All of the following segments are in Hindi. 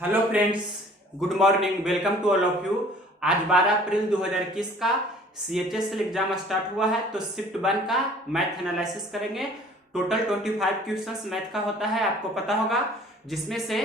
Hello friends, good morning. Welcome to all of you. आज 12 अप्रैल 2021 का CHSL एग्जाम स्टार्ट हुआ है, तो शिफ्ट 1 का मैथ एनालिसिस करेंगे। टोटल 25 क्वेश्चंस मैथ का होता है, आपको पता होगा, जिसमें से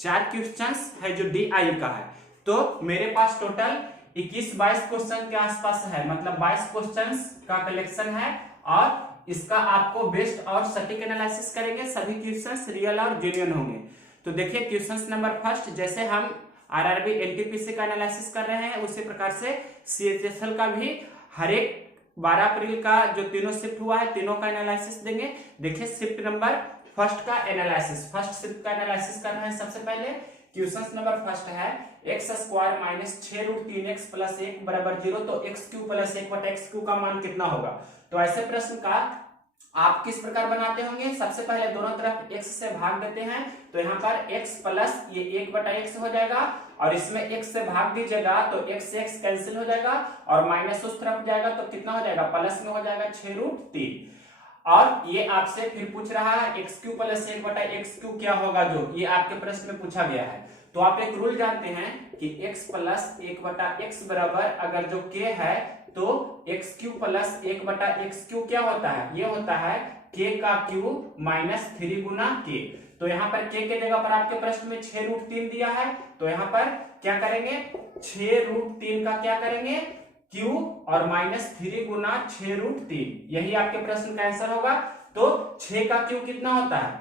4 क्वेश्चंस है जो DI का है। तो मेरे पास टोटल 21-22 क्वेश्चन के आसपास है, मतलब 22 क्वेश्चंस का कलेक्शन है और इसका आपको बेस्ट और सटीक एनालिसिस करेंगे। सभी क्वेश्चंस रियल और जेन्युइन होंगे। तो देखिए क्वेश्चन नंबर फर्स्ट, जैसे हम आरआरबी एनटीपीसी का एनालिसिस कर रहे हैं उसी प्रकार से CHSL का भी हर एक 12 अप्रैल का जो तीनों शिफ्ट हुआ है तीनों का एनालिसिस देंगे। देखिए शिफ्ट नंबर फर्स्ट का एनालिसिस, फर्स्ट शिफ्ट का एनालिसिस करना है। सबसे पहले क्वेश्चन नंबर फर्स्ट है x square minus 6√3x plus 1 बराबर 0। तो x Q plus 1/x Q का मान कितना होगा? तो ऐसे प्रश्न का आप किस प्रकार बनाते होंगे? सबसे पहले दोनों तरफ x से भाग देते हैं, तो यहाँ पर x प्लस ये 1/x हो जाएगा और इसमें x से भाग दीजिएगा तो x से x कैंसिल हो जाएगा और माइनस उस तरफ जाएगा तो कितना हो जाएगा? प्लस में हो जाएगा 6√3। और ये आपसे फिर पूछ रहा है x Q plus 1/x Q क्या होगा, जो ये आपके प्रश्न में पूछा गया है। तो आप एक रूल जानते हैं कि x प्लस 1/x बराबर अगर जो k है तो x Q plus 1/x Q क्या होता है? ये होता है k का क्यू माइनस 3 गुना k। तो यहाँ पर k के जगह पर आपके प्रश्न में 6√3 दिया है, तो यहाँ पर क्या करेंगे? 6√3 का क्या करेंगे? q और माइनस 3 गुना 6√3, यही आपके प्रश्न का आंसर होगा। तो 6 का क्यू कितना होता है?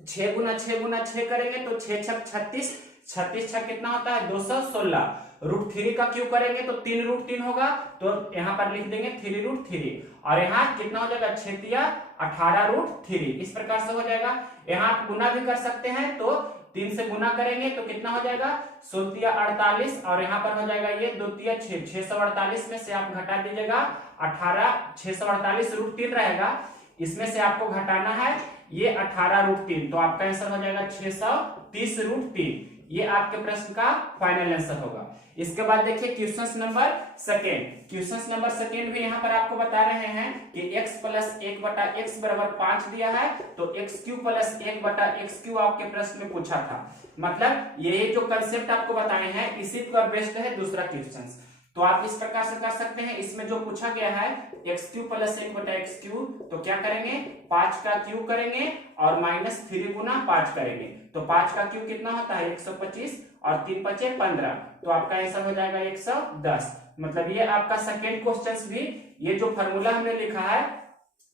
6 गुना 6 गुना 6 करेंगे तो 6 छक 36, 36 छक कितना होता है? 216। √3 का क्यू करेंगे तो 3√3 होगा, तो यहाँ पर लिख देंगे 3√3 और यहाँ कितना हो जाएगा? 6 18√3। इस प्रकार से हो जाएगा। यहाँ आप गुना भी कर सकते हैं, तो 3 से गुना करेंगे तो कितना हो जाएगा? 16 48 और यहाँ पर हो जाएगा ये 2 6, 648 में से आप घटा दीजिएगा 18, 648 √3 रहेगा, इसमें से आपको घटाना है ये 18√3, तो आपका आंसर हो जाएगा 630√3। ये आपके प्रश्न का फाइनल आंसर होगा। इसके बाद देखिए question number second. Question number second भी यहाँ पर आपको बता रहे हैं कि x प्लस 1/x बराबर 5 दिया है, तो x Q plus 1/x Q आपके प्रश्न में पूछा था। मतलब ये जो कंसेप्ट आपको बताए हैं इसी का बेस्ड है दूसरा क्वेश्चन। तो आप इस प्रकार से कर सकते हैं। इसमें जो पूछा गया है x Q plus 1/x Q, तो क्या करेंगे? 5 का क्यू करेंगे और माइनस 3 गुना 5 करेंगे, तो 5 का क्यू कितना होता है? 125 और 3 बचे 15, तो आपका आंसर हो जाएगा 110। मतलब ये आपका सेकेंड क्वेश्चन भी ये जो फॉर्मूला हमने लिखा है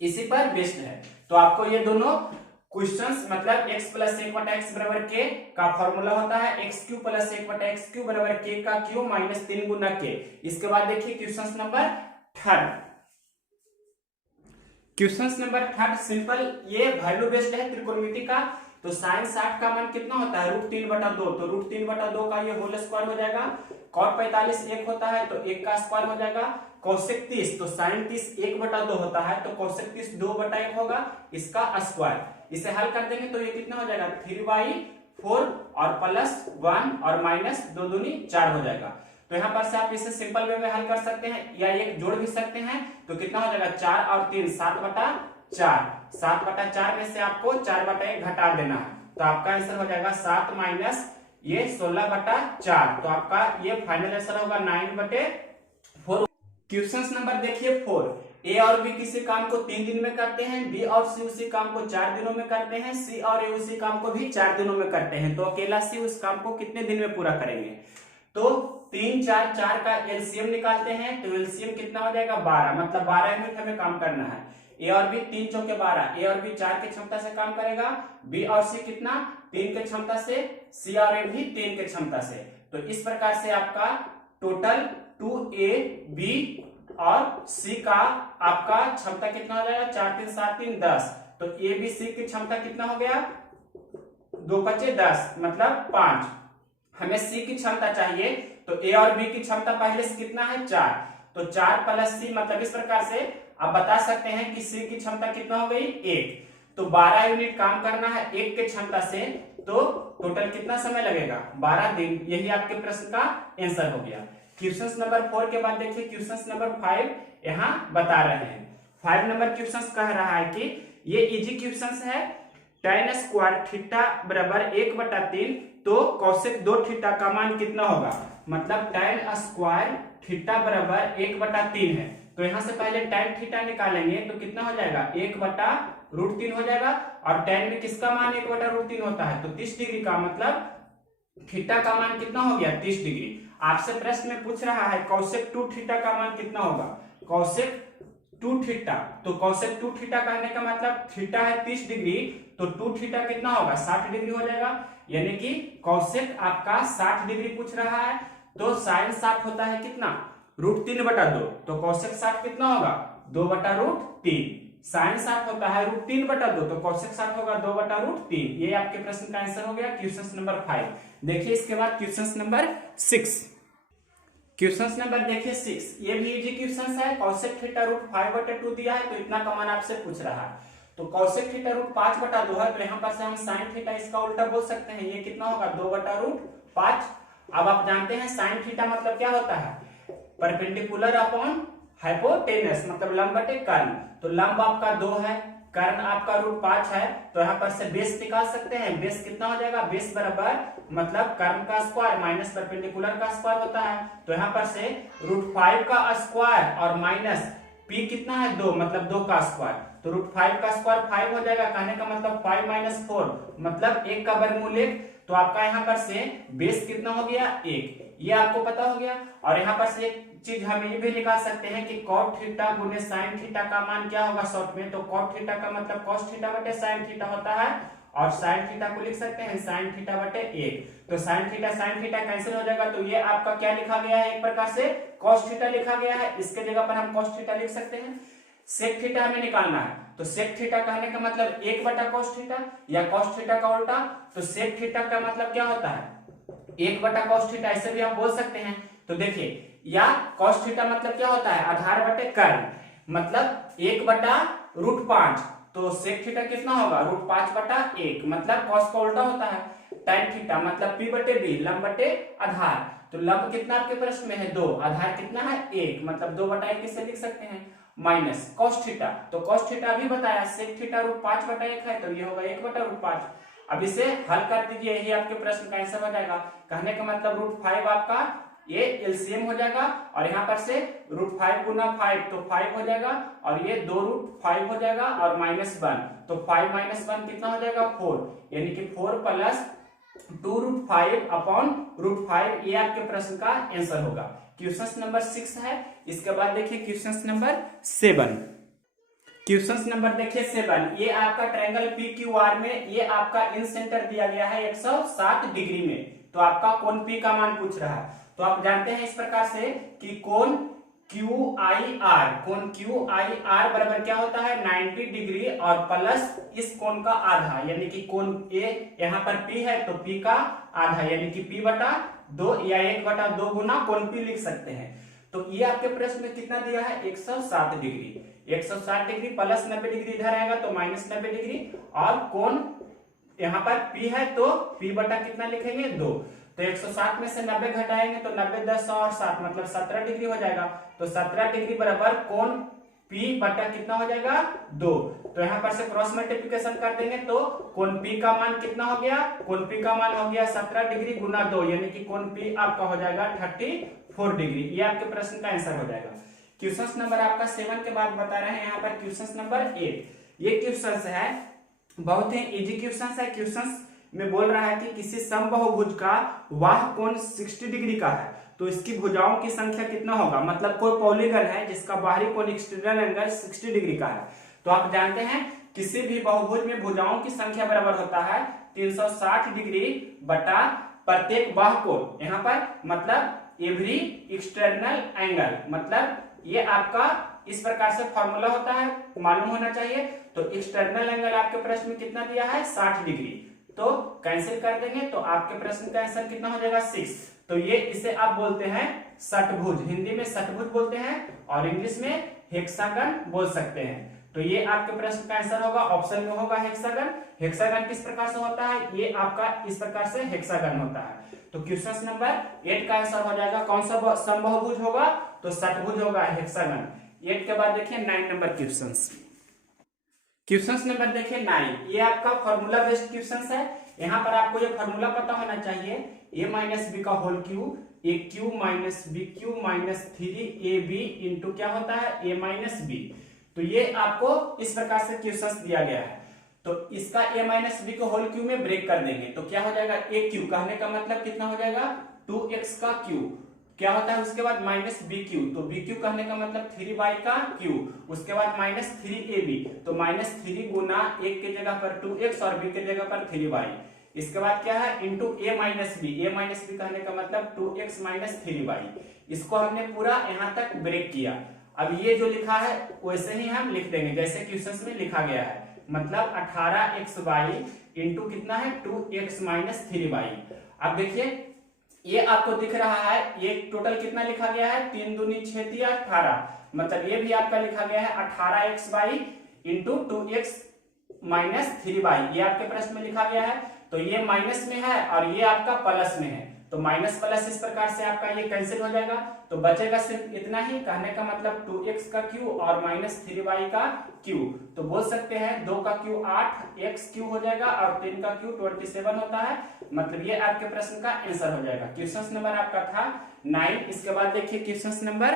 इसी पर बेस्ड है। तो आपको ये दोनों क्वेश्चंस मतलब x प्लस 1/x बराबर k का फॉर्मूला होता है x Q plus 1/x Q बराबर k का क्यू माइनस 3 गुना k। इसके बाद देखिए question number third. Question number third simple, ये वैल्यू बेस्ड है त्रिकोणमिति का। तो साइन 60 का मान कितना होता है? √3/2, तो √3/2 का ये होल स्क्वायर हो जाएगा। cos 45 1 होता है तो 1 का स्क्वायर हो जाएगा। cosec 30, तो sin 30 1/2 होता है तो cosec 30 2/1 होगा, इसका स्क्वायर। इसे हल कर देंगे तो ये कितना हो जाएगा? 3/4 और प्लस 1 और माइनस 2 दूनी 4 हो जाएगा। तो यहाँ पर से आप इसे सिंपल वे में हल कर सकते हैं या एक जोड़ भी सकते हैं, तो कितना हो जाएगा? 4 और 3 7/4, 7/4 में से आपको 4/1 घटा देना है, तो आपका आंसर हो जाएगा 7 माइनस ये 16/4, तो आपका ये फाइनल आंसर होगा 9/4। क्वेश्चन नंबर देखिए 4। ए और बी किसी काम को 3 दिन में करते हैं, बी और सी उसी काम को 4 दिनों में करते हैं, सी और ए उसी काम को भी 4 दिनों में करते हैं, तो अकेला सी उस काम को कितने दिन में पूरा करेंगे? तो 3 4 4 का एलसीएम निकालते हैं, तो एलसीएम कितना हो जाएगा? 12, मतलब 12 यूनिट हमें काम करना है। ए और बी 3 चौके 12, ए और बी 4 की क्षमता से काम करेगा, बी और सी कितना? 3 के क्षमता से, सी और ए भी 3 के क्षमता से। तो इस प्रकार से आपका टोटल 2A B और C का आपका क्षमता कितना हो जाएगा? 4 3 7 3 10, तो ए बी सी की क्षमता कितना हो गया? 2 5 10, मतलब 5। हमें C की क्षमता चाहिए, तो ए और बी की क्षमता पहले से कितना है? 4, तो 4 प्लस सी, मतलब इस प्रकार से आप बता सकते हैं कि सी की क्षमता कितना हो गई? 1। तो 12 यूनिट काम करना है 1 के क्षमता से, तो टोटल कितना समय लगेगा? 12 दिन। यही आपके प्रश्न का आंसर हो गया। क्वेश्चन नंबर 4 के बाद देखिए क्वेश्चन नंबर 5 यहाँ बता रहे हैं। 5 नंबर क्वेश्चन कह रहा है कि ये इजी क्वेश्चन है। tan स्क्वायर थीटा बराबर 1/3 तो कौशिक 2 थीटा का मान कितना होगा, मतलब tan स्क्वायर थीटा बराबर 1/3 है। तो यहां से पहले tan थीटा निकालेंगे तो कितना हो जाएगा, 1/√3 हो जाएगा। और tan में किसका मान 1/√3 होता है, तो 30 डिग्री का, मतलब थीटा का मान कितना हो गया, 30 डिग्री। आपसे प्रश्न में पूछ रहा है कौशिक 2 थीटा का मान कितना होगा, कौशिक 2 थीटा। तो कौशिक 2 थीटा कहने का मतलब थीटा है 30 डिग्री, तो 2 थीटा कितना होगा, 60 डिग्री हो जाएगा। यानी कि कौशिक आपका 60 डिग्री पूछ रहा है, तो साइन 60 होता है कितना, √3/2। तो कौशिक 60 कितना होगा, 2/√3। साइन 60 होता है √3/2, तो कौशिक 60 होगा 2/√3। ये आपके प्रश्न का आंसर हो गया क्वेश्चन नंबर 5। देखिए इसके बाद क्वेश्चन नंबर 6। क्वेश्चन नंबर देखिए 6, ये भी इजी क्वेश्चन है। कौशिक थीटा √5/2 दिया है, तो इतना का मान आपसे पूछ रहा है। तो कौशिक थीटा √5/2 है, तो यहाँ पर से हम साइन थीटा इसका उल्टा बोल सकते हैं, ये कितना होगा, 2/√5। अब आप जानते हैं साइन थीटा मतलब क्या होता है, परपेंडिकुलर अपॉन हाइपोटेनस, मतलब लंब बटे कर्ण। तो लंब आपका 2 है, कर्ण आपका √5 है, तो यहाँ पर से बेस निकाल सकते हैं। बेस कितना हो जाएगा, बेस बराबर मतलब कर्ण का स्क्वायर माइनस परपेंडिकुलर का स्क्वायर होता है। तो यहाँ पर से √5 का स्क्वायर और माइनस p कितना है, 2, मतलब 2 का स्क्वायर। तो √5 का स्क्वायर 5 हो जाएगा, कहने का मतलब 5 - 4 मतलब 1 का वर्गमूल 1। तो आपका यहाँ पर से बेस कितना हो गया, 1, ये आपको पता हो गया। और यहाँ पर से एक चीज हम ये भी निकाल सकते हैं कि cot थीटा गुने साइन थीटा का मान क्या होगा शॉर्ट में, तो cot थीटा का मतलब cos थीटा बटे साइन थीटा होता है, और साइन थीटा को लिख सकते हैं साइन थीटा बटे 1। तो साइन थीटा कैंसिल हो जाएगा, तो ये आपका क्या लिखा गया है, एक प्रकार से cos थीटा लिखा गया है। इसके जगह पर हम cos थीटा लिख सकते हैं। सेक थीटा हमें निकालना है, तो सेक थीटा कहने का मतलब 1/cos थीटा, या cos थीटा का उल्टा। तो सेक थीटा का मतलब क्या होता है, 1/cos थीटा, ऐसे भी आप बोल सकते हैं। तो देखिए, या cos थीटा मतलब क्या होता है, आधार बटे कर्ण, मतलब 1/√5। तो सेक थीटा कितना होगा, √5/1, मतलब cos का उल्टा होता है। tan थीटा मतलब p/b, लंब बटे आधार। तो लंब कितना आपके प्रश्न में है, 2, आधार कितना है, 1, मतलब 2/1 से लिख सकते हैं। माइनस cos थीटा, तो cos थीटा भी बताया, सेक थीटा √5/1 है, तो ये होगा 1/5। अब इसे हल कर दीजिए, यही आपके प्रश्न का आंसर हो जाएगा। कहने का मतलब √5 आपका ये एलसीएम हो जाएगा, और यहाँ पर से √5 गुना 5 तो 5 हो जाएगा, और ये 2√5 हो जाएगा, और -1, तो 5 - 1 कितना हो जाएगा, 4, यानी कि 4 + 2√5/√5। ये आपके प्रश्न का आंसर होगा। क्वेश्चन नंबर 6 है। इसके बाद देखिए क्वेश्चन नंबर 7। क्वेश्चन नंबर देखिए 7, ये आपका ट्रायंगल PQR में ये आपका इन सेंटर दिया गया है 160 डिग्री में। तो आपका कोण P का मान पूछ रहा है। तो आप जानते हैं इस प्रकार से कि कोण QIR बराबर क्या होता है, 90 डिग्री और प्लस इस कोण का आधा, यानी कि कोण A यहाँ पर P है, तो P का आधा यानी कि P/2 या 1/2 गुना कोण P लिख सकते हैं। तो ये आपके प्रश्न में कितना दिया है, 160 डिग्री। 160 डिग्री प्लस 90 डिग्री इधर आएगा तो -90 डिग्री, और कोण यहाँ पर P है, तो P बटा कितना लिखेंगे, 2। तो 160 में से 90 घटाएंगे तो 90, 10 और 7 मतलब 17 डिग्री हो जाएगा। तो 17 डिग्री बराबर कोण P बटा कितना हो जाएगा, 2। तो यहाँ पर से क्रॉस मल्टीप्लिकेशन कर देंगे तो कोण P का मान कितना हो गया, कोण P का मान हो गया 17 डिग्री गुना 2, यानी कि कोण P आपका हो जाएगा 34 डिग्री। ये आपके प्रश्न का आंसर हो जाएगा। क्वेश्चन नंबर आपका 7 के बाद बता रहे हैं यहाँ पर क्वेश्चन नंबर 8। ये क्वेश्चन है बहुत ही इजी क्वेश्चन है। क्वेश्चन में बोल रहा है कि किसी समबाहुभुज का वाह कोण 60 डिग्री का है, तो इसकी भुजाओं की संख्या कितना होगा, मतलब कोई पॉलीगन है जिसका बाहरी कोण एक्सटर्नल एंगल 60 डिग्री का है। तो आप जानते हैं किसी भी बहुभुज में भुजाओं की संख्या बराबर होता है 360 डिग्री बटा प्रत्येक बाह कोण। यहाँ पर मतलब एवरी एक्सटर्नल एंगल, मतलब ये आपका इस प्रकार से फॉर्मूला होता है, मालूम होना चाहिए। तो एक्सटर्नल एंगल आपके प्रश्न में कितना दिया है, 60 डिग्री। तो कैंसिल कर देंगे तो आपके प्रश्न का आंसर कितना हो जाएगा, 6। तो ये इसे आप बोलते हैं षटभुज, हिंदी में षटभुज बोलते हैं और इंग्लिश में हेक्सागन बोल सकते हैं। तो ये आपके प्रश्न का आंसर होगा, ऑप्शन में होगा हेक्सागन। हेक्सागन किस प्रकार से होता है, ये आपका इस प्रकार से हेक्सागन होता है। तो क्वेश्चन नंबर 8 का आंसर हो जाएगा कौन सा समबाहुभुज होगा, तो षटभुज होगा, हेक्सागन। 8 के बाद देखिए 9 नंबर क्वेश्चन। क्वेश्चन नंबर देखिए 9, ये आपका फॉर्मूला बेस्ड क्वेश्चन है। यहाँ पर आपको ये फॉर्मूला पता होना चाहिए, a माइनस बी का whole cube, a cube minus b cube minus 3ab into क्या होता है a माइनस बी। तो ये आपको इस प्रकार से क्वेश्चंस दिया गया है। तो इसका a माइनस बी को होल क्यूब में ब्रेक कर देंगे तो क्या हो जाएगा, ए क्यू कहने का मतलब कितना हो जाएगा 2x का क्यूब, क्या होता है उसके बाद माइनस बी क्यू, तो बी क्यू कहने का मतलब 3y का क्यूब, उसके बाद माइनस 3ab, तो माइनस 3 गुना एक के जगह पर 2x और b के जगह पर 3y, इसके बाद क्या है इंटू a माइनस बी कहने का मतलब 2x माइनस 3y। इसको हमने पूरा यहाँ तक ब्रेक किया। अब ये जो लिखा है वैसे ही हम लिख देंगे जैसे क्वेश्चन में लिखा गया है, मतलब 18xy इंटू कितना है 2x माइनस 3y। अब देखिए ये आपको दिख रहा है, ये टोटल कितना लिखा गया है 3 दूनी 6 दिया 18, मतलब ये भी आपका लिखा गया है 18xy into 2x minus 3y, ये आपके प्रश्न में लिखा गया है। तो ये माइनस में है और ये आपका प्लस में है, तो माइनस प्लस इस प्रकार से आपका ये कैंसिल हो जाएगा, तो बचेगा सिर्फ इतना ही, कहने का मतलब 2x का क्यूब और माइनस 3y का क्यूब। तो बोल सकते हैं 2 का क्यूब 8 x क्यूब हो जाएगा और 3 का क्यूब 27 होता है, मतलब ये आपके प्रश्न का आंसर हो जाएगा। क्वेश्चन नंबर आपका था 9। इसके बाद देखिए क्वेश्चन नंबर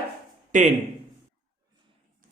10।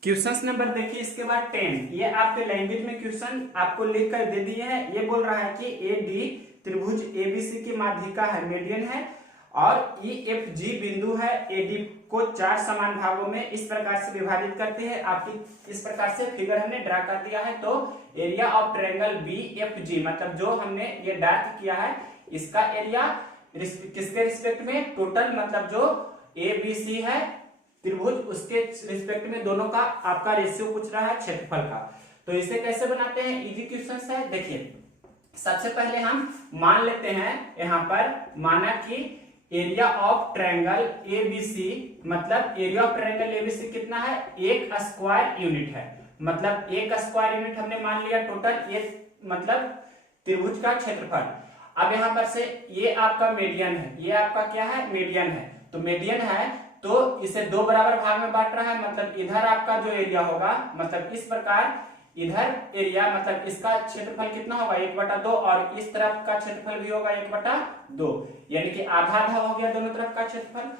क्वेश्चन नंबर देखिए इसके बाद 10, ये आपके लैंग्वेज में क्वेश्चन आपको लिख कर दे दिए हैं। ये बोल रहा है कि ए डी त्रिभुज एबीसी की माध्यिका है, मीडियन है, और ई एफ जी बिंदु है, एडी को 4 समान भागों में इस प्रकार से विभाजित करती है। आपकी इस प्रकार से फिगर हमने ड्रा कर दिया है। तो area of triangle B F G, मतलब जो हमने ये डार्क किया है इसका एरिया किसके रिस्पेक्ट में, टोटल मतलब जो ए बी सी है त्रिभुज उसके रिस्पेक्ट में दोनों का आपका रेशियो पूछ रहा है क्षेत्रफल का। तो इसे कैसे बनाते हैं, इजी क्वेश्चन है। देखिए सबसे पहले हम मान लेते हैं यहाँ पर, माना कि एरिया ऑफ ट्रायंगल एबीसी, मतलब एरिया ऑफ ट्रायंगल एबीसी कितना है 1 स्क्वायर यूनिट है, मतलब 1 स्क्वायर यूनिट हमने मान लिया टोटल, ये मतलब त्रिभुज का क्षेत्रफल। अब यहाँ पर से ये आपका मीडियन है, ये आपका क्या है मीडियन है, तो मीडियन है तो इसे 2 बराबर भाग में बांट रहा है, मतलब इधर आपका जो एरिया होगा, मतलब इस प्रकार इधर एरिया मतलब इसका क्षेत्रफल कितना होगा 1/2 और इस तरफ का क्षेत्रफल भी होगा 1/2, यानी कि आधा आधा हो गया दोनों तरफ का क्षेत्रफल।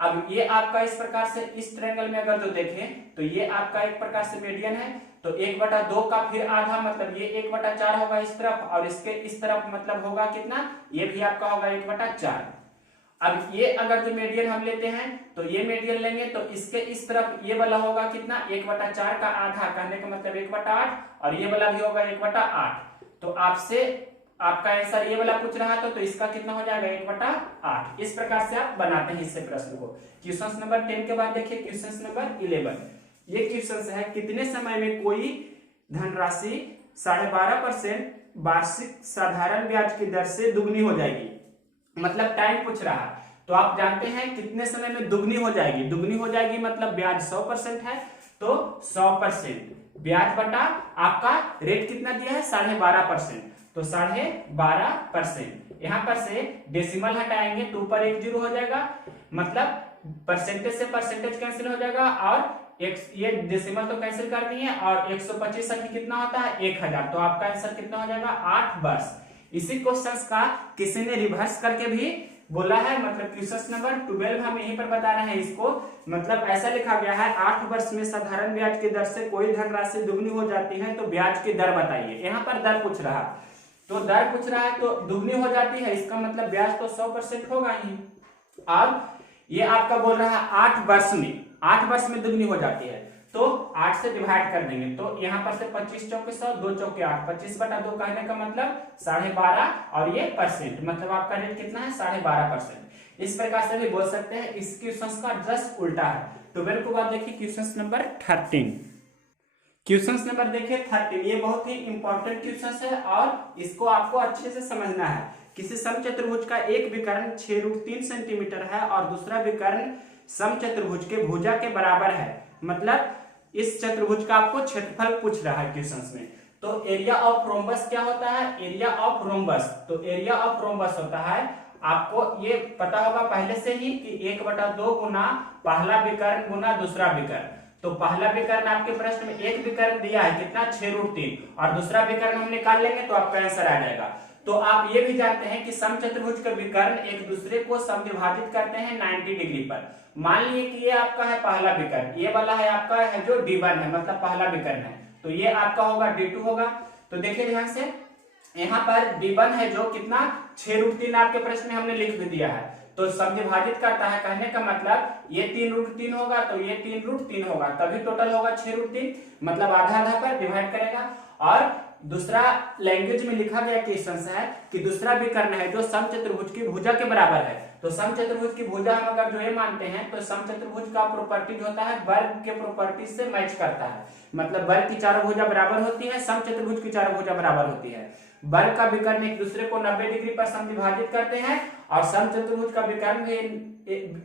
अब ये आपका इस प्रकार से इस ट्रायंगल में अगर जो देखें तो ये आपका एक प्रकार से मीडियन है, तो 1/2 का फिर आधा मतलब ये 1/4 होगा इस तरफ, और इसके इस तरफ मतलब होगा कितना, ये भी आपका होगा 1/4। अब ये अगर जो मीडियन हम लेते हैं तो ये मीडियन लेंगे तो इसके इस तरफ ये वाला होगा कितना 1/4 का आधा, कहने का मतलब 1/8, और ये वाला भी होगा 1/8। तो आपसे आपका आंसर ये वाला पूछ रहा था तो इसका कितना हो जाएगा 1/8। इस प्रकार से आप बनाते हैं इससे प्रश्न को। क्वेश्चन नंबर 10 के बाद देखिए क्वेश्चन नंबर 11। ये क्वेश्चन है कितने समय में कोई धनराशि 12.5% वार्षिक साधारण ब्याज की दर से दुगनी हो जाएगी, मतलब टाइम पूछ रहा है। तो आप जानते हैं कितने समय में दुगनी हो जाएगी, दुगनी हो जाएगी मतलब ब्याज 100% है तो 100% ब्याज बटा आपका रेट कितना दिया है 12.5%, तो 12.5%। यहाँ पर से डेसिमल हटाएंगे तो ऊपर 1 0 हो जाएगा, मतलब परसेंटेज से परसेंटेज कैंसिल हो जाएगा, और ये डेसिमल तो कैंसिल कर दिए, और 125 कितना होता है 1000, तो आपका आंसर कितना हो जाएगा 8 वर्ष। इसी क्वेश्चंस का किसी ने रिवर्स करके भी बोला है, मतलब क्वेश्चन नंबर 12 हम यहीं पर बता रहे हैं इसको, मतलब ऐसा लिखा गया है 8 वर्ष में साधारण ब्याज की दर से कोई धनराशि दुगनी हो जाती है तो ब्याज की दर बताइए। यहाँ पर दर पूछ रहा है, तो दर पूछ रहा है तो दुगनी हो जाती है, इसका मतलब ब्याज तो 100% होगा ही। और ये आपका बोल रहा है 8 वर्ष में, 8 वर्ष में दुगनी हो जाती है, तो 8 से डिवाइड कर देंगे, तो यहाँ पर से 25 चौके 100, 2 चौके 8, 25/2 कहने का मतलब 12.5, और ये परसेंट मतलब आपका रेट कितना है 12.5%। इस प्रकार से भी बोल सकते हैं। इस क्वेश्चन का जस्ट उल्टा है। 12 के बाद देखिए क्वेश्चन नंबर 13। क्वेश्चन नंबर देखिए 13, ये बहुत ही इंपॉर्टेंट क्वेश्चन है और इसको आपको अच्छे से समझना है। किसी समचतुर्भुज का एक विकर्ण 6√3 सेंटीमीटर है और दूसरा विकर्ण समचतुर्भुज के भुजा के बराबर है, मतलब इस चतुर्भुज का आपको क्षेत्रफल पूछ रहा है क्वेश्चन में। तो एरिया ऑफ रोम्बस क्या होता है, एरिया ऑफ रोम्बस, तो एरिया ऑफ रोम्बस होता है, आपको ये पता होगा पहले से ही कि 1/2 गुना पहला विकर्ण गुना दूसरा विकर्ण। तो पहला विकर्ण आपके प्रश्न में एक विकर्ण दिया है कितना 6√3, और दूसरा विकर्ण हम निकाल लेंगे तो आपका आंसर आ जाएगा। तो आप ये भी जानते हैं कि समचतुर्भुज के विकर्ण एक दूसरे को समद्विभाजित करते हैं 90 डिग्री पर। मान लिए कि ये आपका है पहला विकर्ण, ये वाला है आपका है जो D1 है, मतलब पहला विकर्ण है, तो ये आपका होगा D2 होगा। तो देखिए ध्यान से, यहाँ पर D1 है जो कितना 6√3 आपके प्रश्न में हमने लिख भी दिया है, तो समद्विभाजित करता है, कहने का मतलब ये 3√3 होगा तो ये 3√3 होगा, तभी टोटल होगा 6√3, मतलब आधा आधा पर डिवाइड करेगा। और दूसरा लैंग्वेज में लिखा गया क्वेश्चन है कि दूसरा विकर्ण है जो समचतुर्भुज की भुजा के बराबर है। तो समचतुर्भुज की भुजा हम अगर जो ये मानते हैं तो समचतुर्भुज का प्रॉपर्टीज होता है वर्ग के प्रॉपर्टीज से मैच करता है, मतलब वर्ग की चारों भुजा बराबर होती है, समचतुर्भुज की चारों भुजा बराबर होती है। वर्ग का विकर्ण एक दूसरे को 90 डिग्री पर समद्विभाजित करते हैं और समचतुर्भुज का विकर्ण भी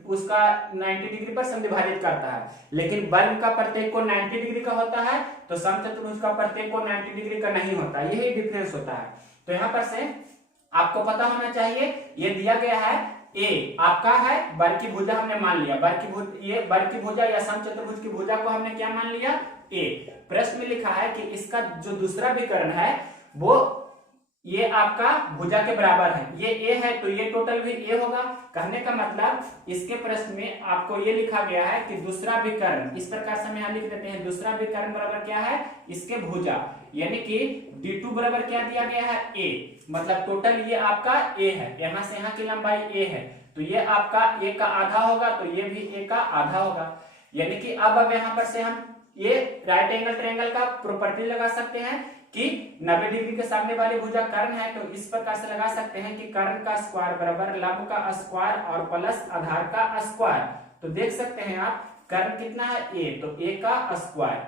उसका 90 डिग्री पर समद्विभाजित करता है, लेकिन वर्ग का प्रत्येक को 90 डिग्री का होता है तो समचतुर्भुज का प्रत्येक को 90 डिग्री का नहीं होता, यही डिफरेंस होता है। तो यहाँ पर से आपको पता होना चाहिए, ये दिया गया है ए आपका है वर्ग की भुजा, हमने मान लिया ये वर्ग की भुजा या समचतुर्भुज की भुजा को हमने क्या मान लिया, ए। प्रश्न में लिखा है कि इसका जो दूसरा विकर्ण है वो ये आपका भुजा के बराबर है, ये ए है तो ये टोटल भी ए होगा। कहने का मतलब इसके प्रश्न में आपको ये लिखा गया है कि दूसरा विकर्ण, इस प्रकार से हम यहाँ लिख देते हैं, दूसरा विकर्ण बराबर क्या है इसके भुजा, यानी कि D2 बराबर क्या दिया गया है ए, मतलब टोटल ये आपका ए है, यहाँ से यहाँ की लंबाई ए है, तो ये आपका ए का आधा होगा तो ये भी ए का आधा होगा। यानी कि अब यहाँ पर से हम ये राइट एंगल ट्रायंगल का प्रॉपर्टी लगा सकते हैं कि 90 डिग्री के सामने वाली भुजा कर्ण है, तो इस प्रकार से लगा सकते हैं कि कर्ण का स्क्वायर बराबर लंब का स्क्वायर और प्लस आधार का स्क्वायर। तो देख सकते हैं आप कर्ण कितना है ए, तो ए का स्क्वायर,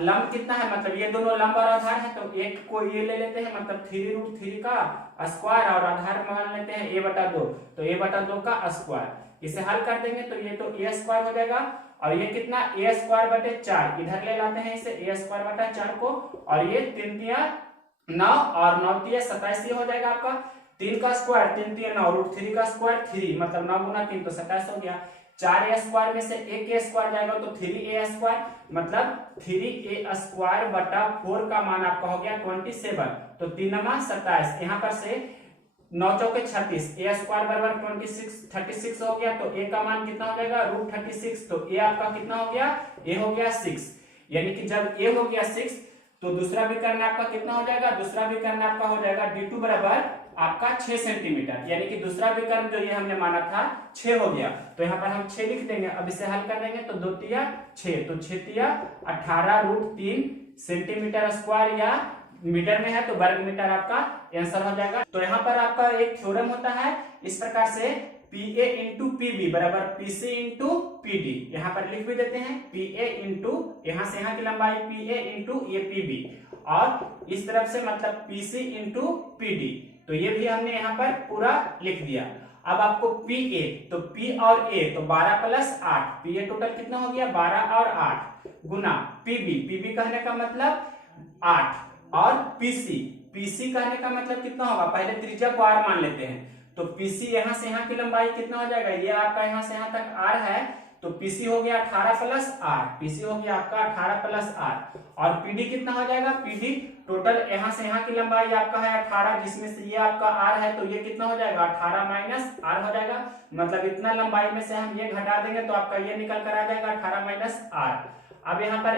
लंब कितना है मतलब ये दोनों लंब और आधार है, तो एक को ये ले लेते हैं मतलब 3√3 का स्क्वायर और आधार मान लेते हैं a/2, तो a/2 का स्क्वायर। इसे हल कर देंगे तो ये तो a स्क्वायर हो जाएगा और ये कितना a स्क्वायर बटे 4, इधर ले लाते हैं इसे a स्क्वायर बटा 4 को, और ये 3 तिया 9 और 9 तिया 27 हो जाएगा आपका। 3 का स्क्वायर 3 तिया 9, √3 का स्क्वायर 3, मतलब 9 गुना 3 तो 27 हो गया। 4a स्क्वायर में से एक a स्क्वायर जाएगा तो 3a स्क्वायर, मतलब 3a स्क्वायर बटा 4 का मान आपका हो गया 27, तो 3 × 27, यहाँ पर से 9 चौके 36, a स्क्वायर बराबर 36 हो गया, तो a का मान कितना हो जाएगा √36, तो a आपका कितना हो गया, a हो गया 6, यानी कि जब a हो गया 6 तो दूसरा विकर्ण आपका कितना हो जाएगा, दूसरा विकर्ण आपका हो जाएगा D2 बराबर आपका 6 सेंटीमीटर, यानी कि दूसरा विकर्ण जो ये हमने माना था 6 हो गया, तो यहाँ पर हम 6 लिख देंगे। अब इसे हल कर देंगे तो 2 तिया 6, तो 6 तिया 18√3 सेंटीमीटर स्क्वायर, या मीटर में है तो वर्ग मीटर आपका आंसर हो जाएगा। तो यहाँ पर आपका एक थ्योरम होता है इस प्रकार से, PA × PB बराबर PC × PD, यहाँ पर लिख भी देते हैं PA × यहाँ से यहाँ की लंबाई PA × ये PB, और इस तरफ से मतलब PC × PD, तो ये भी हमने यहाँ पर पूरा लिख दिया। अब आपको PA, तो P और A तो 12 + 8, PA टोटल कितना हो गया 12 और 8 गुना PB कहने का मतलब 8, और PC कहने का मतलब कितना होगा, पहले त्रिज्या को r मान लेते हैं, तो PC यहाँ से यहाँ की लंबाई कितना हो जाएगा, ये आपका यहाँ से यहाँ तक r है, तो PC हो गया 18 + r, PC हो गया आपका 18 + r, और PD कितना हो जाएगा, PD टोटल यहाँ से यहाँ की लंबाई आपका है 18, जिसमें से ये आपका r है, तो ये कितना हो जाएगा 18 - r हो जाएगा, मतलब इतना लंबाई में से हम ये घटा देंगे तो आपका ये निकल कर आ जाएगा 18 - r। अब यहाँ पर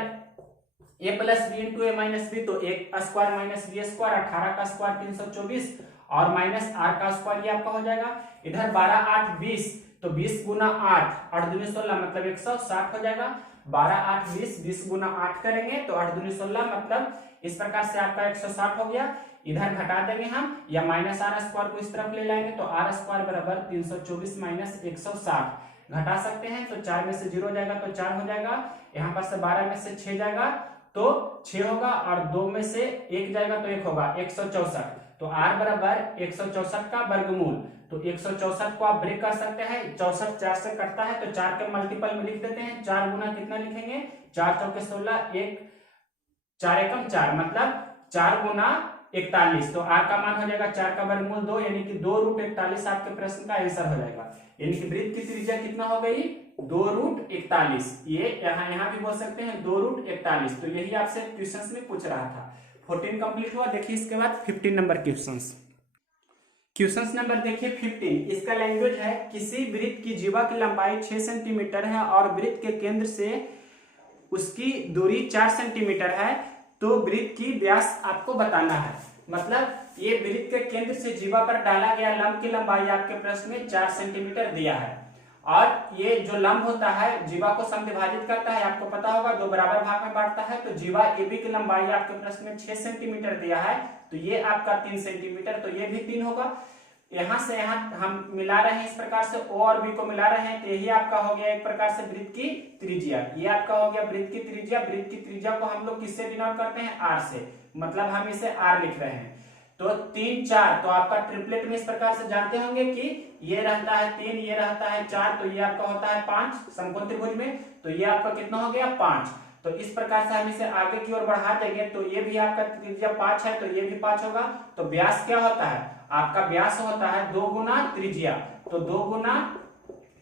a + b × a - b, तो a स्क्वायर - b स्क्वायर, 18 का स्क्वायर 324 और माइनस r का स्क्वायर, ये आपका हो जाएगा। इधर 12 8 20, तो 20 × 8 8 दूनी 16, मतलब 160 हो जाएगा। 12 8 20, 20 × 8 करेंगे तो 8 दूनी 16, मतलब इस प्रकार से आपका 160 हो गया। इधर घटा देंगे हम, या माइनस r स्क्वायर को इस तरफ ले लाएंगे तो r स्क्वायर बराबर 324 - 160 घटा सकते हैं, तो 4 में से 0 जाएगा तो 4 हो जाएगा। यहाँ पर से 12 में से 6 जाएगा तो 6 होगा, और 2 में से 1 जाएगा तो 1 होगा, 164, तो r बराबर 164 का वर्गमूल। तो 164 को आप ब्रेक कर सकते हैं, 64 4 से कटता है तो 4 के मल्टीपल में लिख देते हैं। 4 गुना कितना लिखेंगे, 4 चौके 16, 1 4 एकम 4, मतलब 4 गुना 41, तो r का मान हो जाएगा 4 का वर्गमूल 2, यानी कि 2√41 आपके प्रश्न का आंसर हो जाएगा। यानी कि वृत्त की त्रिज्या कितना हो गई, 2√41। ये यहाँ भी बोल सकते हैं 2√41, तो यही आपसे क्वेश्चंस में पूछ रहा था। 14 कंप्लीट हुआ। देखिए इसके बाद 15 नंबर क्वेश्चंस। क्वेश्चन नंबर देखिए 15। इसका लैंग्वेज है, किसी वृत्त की जीवा की लंबाई 6 सेंटीमीटर है और वृत्त के केंद्र से उसकी दूरी 4 सेंटीमीटर है, तो वृत्त की व्यास आपको बताना है। मतलब ये वृत्त के केंद्र से जीवा पर डाला गया लंब की लंबाई आपके प्रश्न में 4 सेंटीमीटर दिया है, और ये जो लंब होता है जीवा को समद्विभाजित करता है, आपको पता होगा 2 बराबर भाग में बांटता है। तो जीवा AB की लंबाई आपके प्रश्न में 6 सेंटीमीटर दिया है, तो ये आपका 3 सेंटीमीटर, तो ये भी 3 होगा। यहां से यहां हम मिला रहे हैं, इस प्रकार से O और B को मिला रहे हैं, तो यही आपका हो गया एक प्रकार से वृत्त की त्रिज्या। ये आपका हो गया वृत्त की त्रिज्या। वृत्त की त्रिज्या को हम लोग किससे डिनोट करते हैं? R से, मतलब हम इसे R लिख रहे हैं। तो 3 4, तो आपका ट्रिपलेट में इस प्रकार से जानते होंगे कि ये रहता है 3, ये रहता है 4, तो ये आपका होता है 5 समकोण त्रिभुज में, तो ये आपका कितना हो गया? 5। तो इस प्रकार से हम इसे आगे की ओर बढ़ा देंगे, तो ये भी आपका त्रिज्या 5 है, तो ये भी 5 होगा। तो व्यास क्या होता है? आपका व्यास होता है 2 गुना त्रिज्या, तो 2 गुना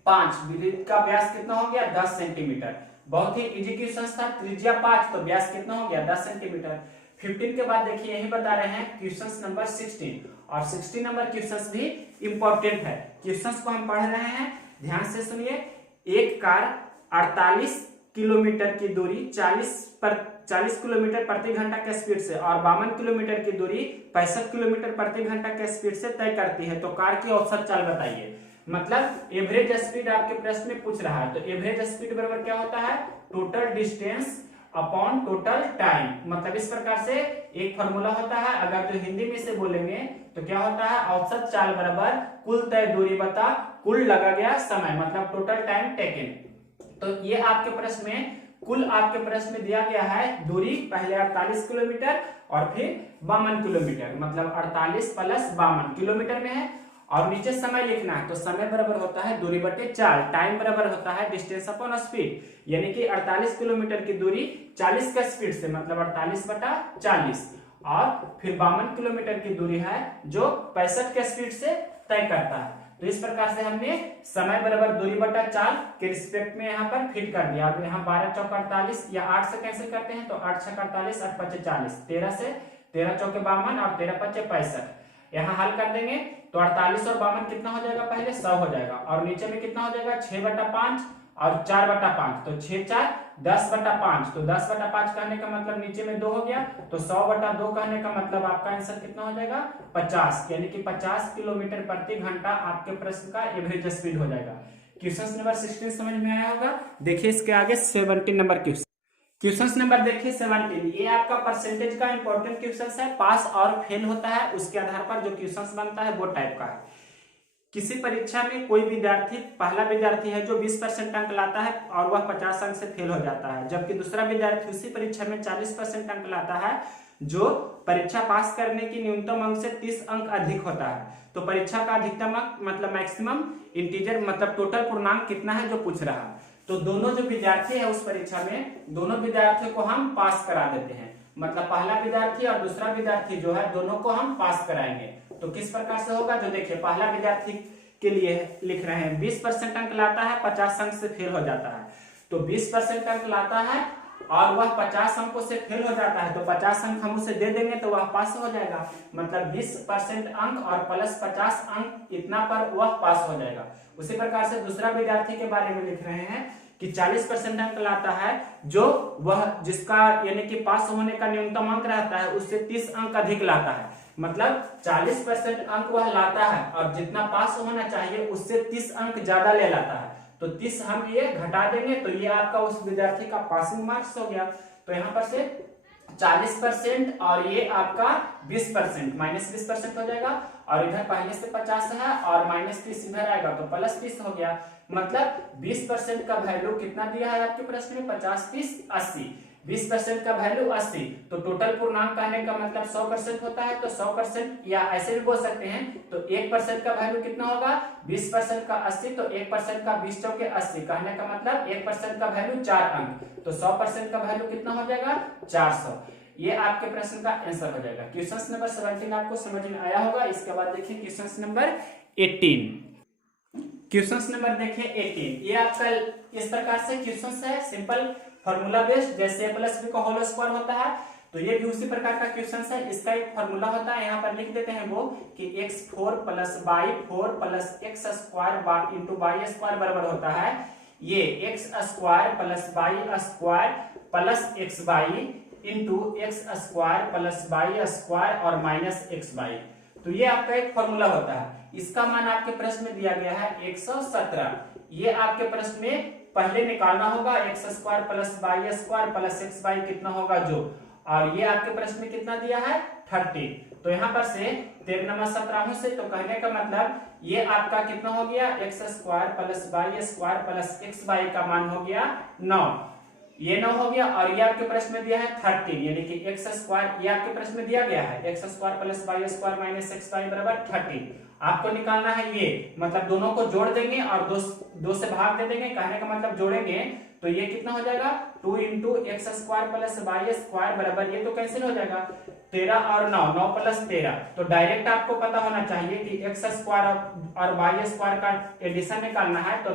5, वृत्त का व्यास कितना हो गया? 10 सेंटीमीटर। बहुत ही इजी क्वेश्चन था। त्रिज्या 5 तो व्यास कितना हो गया? 10 सेंटीमीटर। 15 के बाद देखिए यही बता रहे हैं क्वेश्चन नंबर 16, और 16 नंबर क्वेश्चन भी इंपॉर्टेंट है। क्वेश्चन को हम पढ़ रहे हैं, ध्यान से सुनिए। एक कार 48 किलोमीटर की दूरी 40 किलोमीटर प्रति घंटा के स्पीड से और 52 किलोमीटर की दूरी 65 किलोमीटर प्रति घंटा के स्पीड से तय करती है, तो कार की औसत चाल बताइए। मतलब एवरेज स्पीड आपके प्रश्न में पूछ रहा है, तो एवरेज स्पीड बराबर क्या होता है? Total distance upon total time. मतलब इस प्रकार से एक फॉर्मूला होता है, अगर तो हिंदी में से बोलेंगे तो क्या होता है? औसत चाल बराबर कुल तय दूरी बता कुल लगा गया समय, मतलब टोटल टाइम टेकन। तो ये आपके प्रश्न में कुल आपके प्रश्न में दिया गया है दूरी, पहले 48 किलोमीटर और फिर 52 किलोमीटर, मतलब 48 प्लस 52 किलोमीटर में है, और नीचे समय लिखना है। तो समय बराबर होता है दूरी बटे चाल, टाइम बराबर होता है डिस्टेंस अपॉन स्पीड, यानी कि 48 किलोमीटर की दूरी 40 का स्पीड से, मतलब 48 बटा 40, और फिर 52 किलोमीटर की दूरी है जो 65 के स्पीड से तय करता है। तो इस प्रकार से हमने समय बराबर दूरी बटा चाल के रिस्पेक्ट में यहाँ पर फिट कर दिया। अब यहाँ 12 चौक 48 या 8 से कैंसिल करते हैं, तो 8 छक 48, 8 पचे 40, 13 से 13 चौके 52 और 13 पचे 65। यहाँ हल कर देंगे तो 48 और 52 कितना हो जाएगा? पहले 100 हो जाएगा, और नीचे में कितना हो जाएगा? 6 बटा 5 और 4 बटा 5, तो 6 4 10 बटा 5, तो 10 बटा 5 कहने का मतलब नीचे में 2 हो गया, तो 100 बटा 2 कहने का मतलब आपका आंसर कितना हो जाएगा? 50, यानी कि 50 किलोमीटर प्रति घंटा आपके प्रश्न का एवरेज स्पीड हो जाएगा। क्वेश्चन नंबर 16 समझ में आया होगा। देखिए इसके आगे 17 नंबर क्वेश्चन। क्वेश्चन नंबर देखिए 17, ये आपका परसेंटेज का इंपॉर्टेंट क्वेश्चन है, पास और फेल होता है उसके आधार पर जो क्वेश्चन बनता है वो टाइप का है। किसी परीक्षा में कोई विद्यार्थी, पहला विद्यार्थी है जो 20% अंक लाता है और वह 50 अंक से फेल हो जाता है, जबकि दूसरा विद्यार्थी उसी परीक्षा में 40% अंक लाता है जो परीक्षा पास करने की न्यूनतम अंक से 30 अंक अधिक होता है। तो परीक्षा का अधिकतम अंक मतलब मैक्सिमम इंटीजर, मतलब टोटल पूर्णांक कितना है जो पूछ रहा है। तो दोनों जो विद्यार्थी है उस परीक्षा में, दोनों विद्यार्थियों को हम पास करा देते हैं, मतलब पहला विद्यार्थी और दूसरा विद्यार्थी जो है दोनों को हम पास कराएंगे। तो किस प्रकार से होगा? जो देखिए पहला विद्यार्थी के लिए लिख रहे हैं 20% अंक लाता है, 50 अंक से फेल हो जाता है। तो 20% अंक लाता है और वह 50 अंकों से फेल हो जाता है, तो 50 अंक हम उसे दे देंगे तो वह पास हो जाएगा। मतलब 20% अंक और प्लस 50 अंक, इतना पर वह पास हो जाएगा। उसी प्रकार से दूसरा विद्यार्थी के बारे में लिख रहे हैं कि 40% अंक लाता है, जो वह जिसका यानी कि पास होने का न्यूनतम अंक रहता है उससे 30 अंक अधिक लाता है। मतलब 40% अंक वह लाता है और जितना पास होना चाहिए उससे 30 अंक ज्यादा ले लाता है, तो 30 हम ये घटा देंगे, तो ये आपका उस विद्यार्थी का पासिंग मार्क्स हो गया। तो यहाँ पर से 40% और ये आपका 20% माइनस 20% हो जाएगा, और इधर पहले से 50 है और माइनस 30 इधर आएगा तो प्लस 30 हो गया। मतलब 20% का वैल्यू कितना दिया है आपके प्रश्न में? 50 30 80, 20% का वैल्यू 80, तो टोटल पूर्णांक कहने का मतलब 100% होता है, तो 100%, या ऐसे भी बोल सकते हैं तो 1% का वैल्यू कितना होगा? 20% का 80, तो 1% का 20 चौके 80, कहने का मतलब 1% का वैल्यू 4 अंक, तो 100% का वैल्यू कितना हो जाएगा? 400। ये आपके प्रश्न का आंसर हो जाएगा। क्वेश्चन नंबर 17 आपको समझ में आया होगा। इसके बाद देखिए क्वेश्चन नंबर 18। क्वेश्चन नंबर देखिए 18, ये आपका इस प्रकार से क्वेश्चन है, सिंपल फॉर्मूला बेस्ड, जैसे a प्लस बी का होल स्क्वायर होता है, तो ये भी उसी प्रकार का क्वेश्चन है। इसका एक फॉर्मूला होता है, यहाँ पर लिख देते हैं वो कि x4 plus y4 plus x square into y square बराबर होता है ये x square plus y square plus x y into x square plus y square और माइनस एक्स वाई। तो ये आपका एक फॉर्मूला होता है। इसका मान आपके प्रश्न में दिया गया है 117। ये आपके प्रश्न में पहले निकालना होगा x square plus y square plus x y कितना होगा जो, और ये आपके प्रश्न में कितना दिया है 30। तो यहाँ पर से 13 17 से, तो कहने का मतलब ये आपका कितना हो गया x square plus y square plus x y का मान हो गया 9। ये 9 हो गया और ये आपके प्रश्न में दिया है 13 यानी कि एक्स स्क्वायर, ये आपके प्रश्न में दिया गया है x square plus y square minus x y बराबर 30। आपको निकालना है ये, मतलब दोनों को जोड़ देंगे और दो से भाग दे देंगे। कहने का मतलब जोड़ेंगे तो ये कितना हो जाएगा 2 into x square plus y square बराबर, ये तो कैंसिल हो जाएगा 13 और 9, 9 प्लस 13। तो डायरेक्ट आपको पता होना चाहिए कि एक्स स्क्वायर और वाई स्क्वायर का एडिशन निकालना है। तो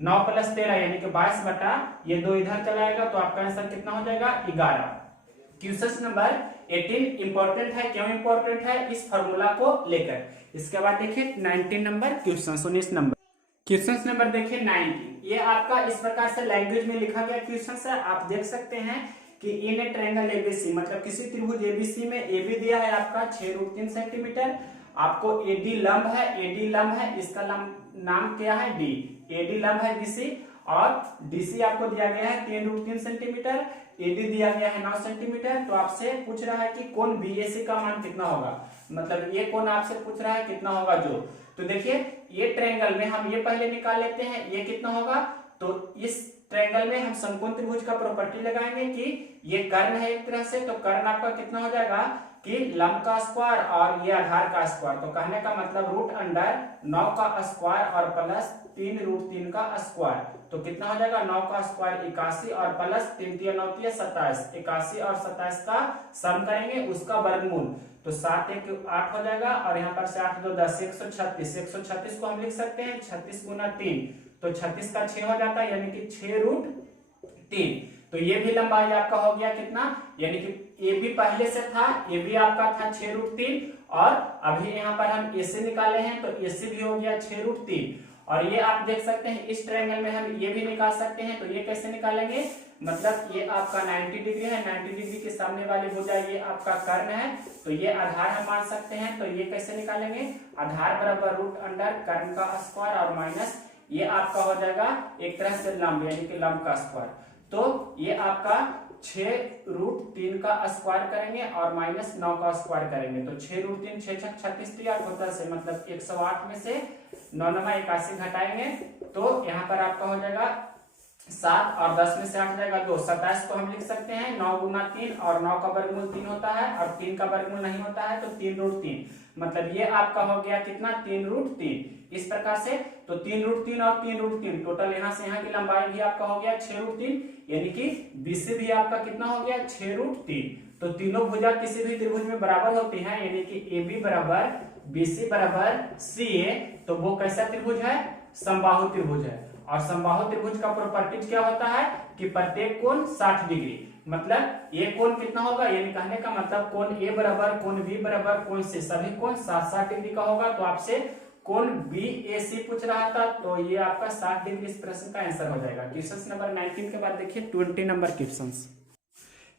9 प्लस 13 यानी कि 22 बटा ये 2 इधर चला जाएगा, तो आपका आंसर कितना हो जाएगा 11। क्वेश्चन नंबर 18 इंपॉर्टेंट है। क्यों इंपॉर्टेंट है? इस फॉर्मूला को लेकर। इसके बाद देखिए 19 number question, 19 number question number देखिए 19। ये आपका इस प्रकार से लैंग्वेज में लिखा गया क्वेश्चन है। आप देख सकते हैं कि इन ए ट्रायंगल एबीसी, मतलब किसी त्रिभुज एबीसी में एबी दिया है आपका 6√3 सेंटीमीटर, आपको एडी लंब है, एडी लंब है, इसका नाम क्या है डी, एडी लंब है बीसी, और डीसी आपको दिया गया है 3√3 सेंटीमीटर, एडी दिया गया है 9 सेंटीमीटर। तो आपसे पूछ रहा है कि कोण बीएसी का मान कितना होगा, मतलब ये कोण आपसे पूछ रहा है कितना होगा जो। तो देखिए ये ट्रायंगल में हम ये पहले निकाल लेते हैं, ये कितना होगा। तो इस ट्रायंगल में हम समकोण त्रिभुज का प्रॉपर्टी लगाएंगे कि ये कर्ण है एक तरह से, तो कर्ण आपका कितना हो जाएगा कि लंब का स्क्वायर और ये आधार का स्क्वायर। तो कहने का मतलब रूट अंडर 9 का स्क्वायर और प्लस 3√3 का स्क्वायर। तो कितना हो जाएगा 9 का स्क्वायर 81 और प्लस 3 3 9 27, 81 और 27 का सम करेंगे उसका वर्गमूल, तो 7 1 8 हो जाएगा, और यहाँ पर से 8 2 10 136। 136 को हम लिख सकते हैं 36 गुना 3, तो 36 का 6 हो जाता है यानी कि 6√3। तो ये भी लंबाई आपका हो गया कितना, यानी कि ए बी पहले से था, ए बी आपका था 6√3, और अभी यहाँ पर हम ए से निकाले हैं तो ए से भी हो गया 6√3। और ये आप देख सकते हैं इस ट्रायंगल में हम ये भी निकाल सकते हैं। तो ये कैसे निकालेंगे, मतलब ये आपका 90 डिग्री है, 90 डिग्री के सामने वाली भुजा ये आपका कर्ण है, तो ये आधार हम मान सकते हैं। तो ये कैसे निकालेंगे, आधार बराबर रूट अंडर कर्ण का स्क्वायर और माइनस ये आपका हो जाएगा एक तरह से लंब यानी कि लंब का स्क्वायर। तो ये आपका 6√3 का स्क्वायर करेंगे और माइनस 9 का स्क्वायर करेंगे, तो 6√3 6 6 36 होता है, मतलब 108 में से 9 9 81 घटाएंगे तो यहाँ पर आपका हो जाएगा 7 और 10 में से 8 जाएगा 2, 27 को हम लिख सकते हैं 9 गुना 3, और 9 का वर्गमूल 3 होता है और 3 का वर्गमूल नहीं होता है, तो 3√3, मतलब ये आपका हो गया कितना 3√3। इस प्रकार से तो 3√3 और 3√3 टोटल यहाँ से यहाँ की लंबाई भी आपका हो गया 6√3, यानी कि बीसी भी आपका कितना हो गया 6√3। तो तीनों भुजा किसी भी त्रिभुज में बराबर होती है, यानी कि ए बी बराबर बीसी बराबर सी ए। तो वो कैसा त्रिभुज है, समबाहु त्रिभुज है। और समबाहु त्रिभुज का प्रॉपर्टीज क्या होता है कि प्रत्येक कोण 60 डिग्री, मतलब ये कोण कितना होगा, यानी कहने का मतलब कोण ए बराबर कोण बी बराबर कोण सी, सभी कोण 60 डिग्री का होगा। तो आपसे कोण बी ए सी पूछ रहा था, तो ये आपका 60 डिग्री इस प्रश्न का आंसर हो जाएगा। क्वेश्चन नंबर 19 के बाद देखिए 20 नंबर क्वेश्चन।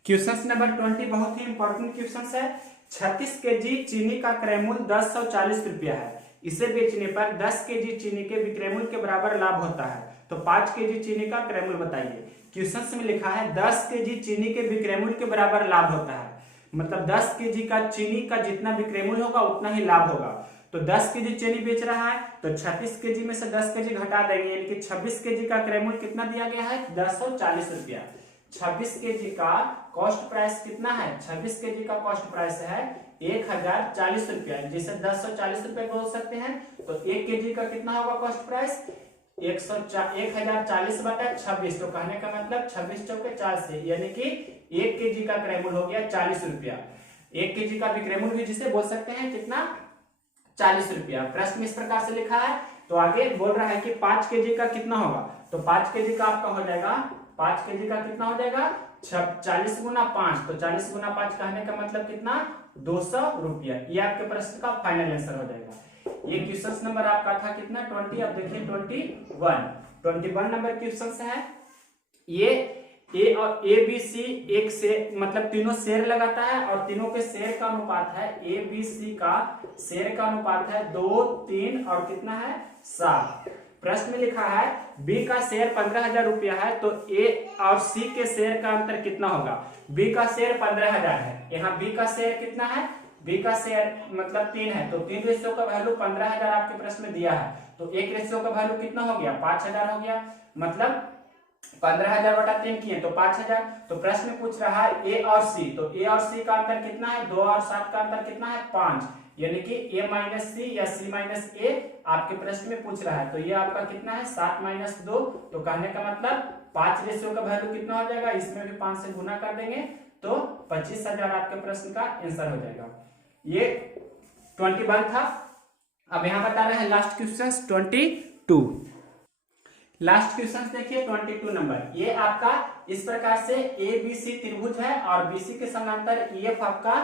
क्वेश्चन नंबर 20 बहुत ही इंपॉर्टेंट क्वेश्चन है। 36 केजी चीनी का क्रय मूल्य 1040 रुपया है, इसे बेचने पर 10 केजी चीनी के विक्रय मूल्य के बराबर लाभ होता है, तो 5 केजी चीनी का क्रय मूल्य बताइए। क्वेश्चन में लिखा है 10 केजी चीनी के विक्रय मूल्य के बराबर लाभ होता है, मतलब 10 केजी का चीनी का जितना विक्रय मूल्य होगा उतना ही लाभ होगा। तो 10 केजी चीनी बेच रहा है, तो 36 केजी में से 10 केजी घटा देंगे, यानी कि 26 केजी का क्रय मूल्य कितना दिया गया है 1040 रुपया। 26 केजी का कॉस्ट प्राइस कितना है, 26 केजी का कॉस्ट प्राइस है 1040 रुपया, जिसे 1040 रुपया बोल सकते हैं। तो 1 केजी का कितना होगा कॉस्ट प्राइस 1040 बटा 26, तो कहने का मतलब 26 चौके 40, यानी कि 1 केजी का क्रय मूल्य हो गया 40 रुपया। 1 केजी का विक्रय मूल्य भी जिसे बोल सकते हैं कितना 40 रुपया। प्रश्न इस प्रकार से लिखा है। तो आगे बोल रहा है कि 5 केजी का कितना होगा, तो 5 केजी का आपका हो जाएगा 5 kg का कितना हो जाएगा 40 गुना 5, तो 40 गुना 5 कहने का मतलब कितना 200 रुपया। ये आपके प्रश्न का फाइनल आंसर हो जाएगा। ये क्वेश्चन नंबर आपका था कितना 20। अब देखिए 21 नंबर क्वेश्चन है। ये ए और ए बी सी एक से मतलब तीनों शेयर लगाता है और तीनों के शेयर का अनुपात है ए बी सी का शेयर का अनुपात है 2, 3 और कितना है 7। प्रश्न में लिखा है बी का शेयर 15,000 रुपया है, तो ए और सी के शेयर का अंतर कितना होगा। बी का शेयर 15,000 है, यहाँ बी का शेयर कितना है, बी का शेयर मतलब 3 है, तो 3 रेशियो का वैल्यू 15,000 आपके प्रश्न में दिया है, तो 1 रेशियो का वैल्यू कितना हो गया 5,000 हो गया, मतलब 15,000 बटा 3 किए तो 5,000। तो प्रश्न में पूछ रहा है ए और सी, तो ए और सी का अंतर कितना है 2 और 7 का अंतर कितना है 5, यानी कि a माइनस सी या c माइनस ए आपके प्रश्न में पूछ रहा है। तो ये आपका कितना है 7 माइनस 2, तो कहने का मतलब 5 रेशियो का वैल्यू कितना हो जाएगा, इसमें भी 5 से गुना कर देंगे तो 25,000 आपके प्रश्न का आंसर हो जाएगा। ये 21 था। अब यहाँ बता रहे हैं लास्ट क्वेश्चन 22। लास्ट क्वेश्चन देखिए 22 नंबर। ये आपका इस प्रकार से ए बी सी त्रिभुज है और बीसी के समानांतर ईएफ आपका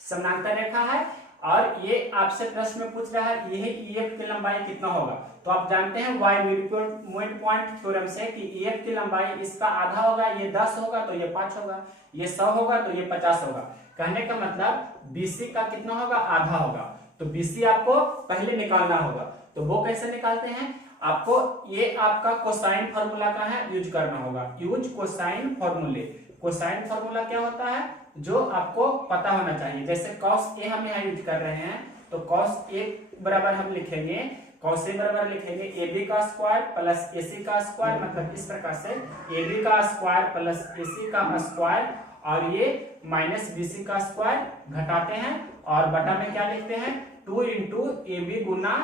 समानांतर रेखा है, और ये आपसे प्रश्न में पूछ रहा है यह ईएफ की लंबाई कितना होगा। तो आप जानते हैं वाई मिड पॉइंट थ्योरम से कि ईएफ की लंबाई इसका आधा होगा, ये 10 होगा तो ये 5 होगा, ये 100 होगा तो ये 50 होगा। कहने का मतलब बीसी का कितना होगा आधा होगा, तो बीसी आपको पहले निकालना होगा। तो वो कैसे निकालते हैं, आपको ये आपका कोसाइन फार्मूला का है यूज करना होगा, यूज कोसाइन फार्मूले। कोसाइन फार्मूला क्या होता है जो आपको पता होना चाहिए। जैसे कॉस ए हम यहाँ यूज कर रहे हैं, तो कॉस ए बराबर हम लिखेंगे, कॉस ए बराबर लिखेंगे ए बी का स्क्वायर प्लस ए सी का स्क्वायर, मतलब इस प्रकार से ए बी का स्क्वायर प्लस ए सी का स्क्वायर और ये माइनस बी सी का स्क्वायर घटाते हैं और बटा में क्या लिखते हैं 2 इंटू ए बी गुना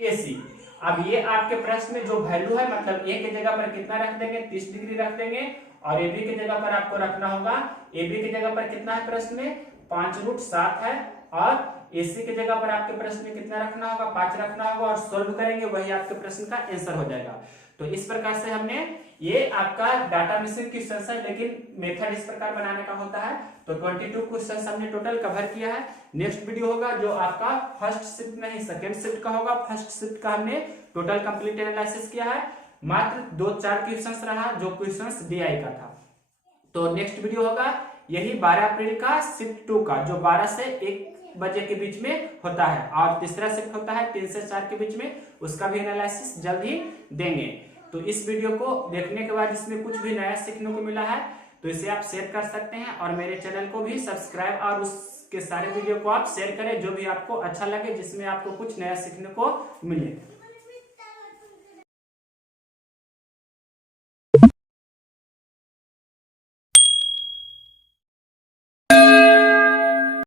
ए सी। अब ये आपके प्रश्न में जो वैल्यू है मतलब ए की जगह पर कितना रख देंगे 30 डिग्री रख देंगे, और ए बी की जगह पर आपको रखना होगा, ए बी की जगह पर कितना है प्रश्न में 5√7 है, और ए सी की जगह पर आपके प्रश्न में कितना रखना होगा 5 रखना होगा, और सोल्व करेंगे वही आपके प्रश्न का आंसर हो जाएगा। तो इस प्रकार से हमने ये आपका डाटा मिसिंग क्वेश्चन है, लेकिन मेथड इस प्रकार बनाने का होता है। तो 22 क्वेश्चन हमने टोटल कवर किया है। नेक्स्ट वीडियो होगा जो आपका फर्स्ट शिफ्ट नहीं सेकंड शिफ्ट का होगा। फर्स्ट शिफ्ट का हमने टोटल कंप्लीट एनालिसिस किया है, मात्र 2-4 क्वेश्चंस रहा जो क्वेश्चंस डीआई का था। तो नेक्स्ट वीडियो होगा यही 12 अप्रैल का शिफ्ट 2 का, जो 12 से 1 बजे के बीच में होता है, और तीसरा शिफ्ट होता है 3 से 4 के बीच में, उसका भी एनालिसिस जल्द ही देंगे। तो इस वीडियो को देखने के बाद इसमें कुछ भी नया सीखने को मिला है तो इसे आप शेयर कर सकते हैं, और मेरे चैनल को भी सब्सक्राइब और उसके सारे वीडियो को आप शेयर करें जो भी आपको अच्छा लगे, जिसमें आपको कुछ नया सीखने को मिले।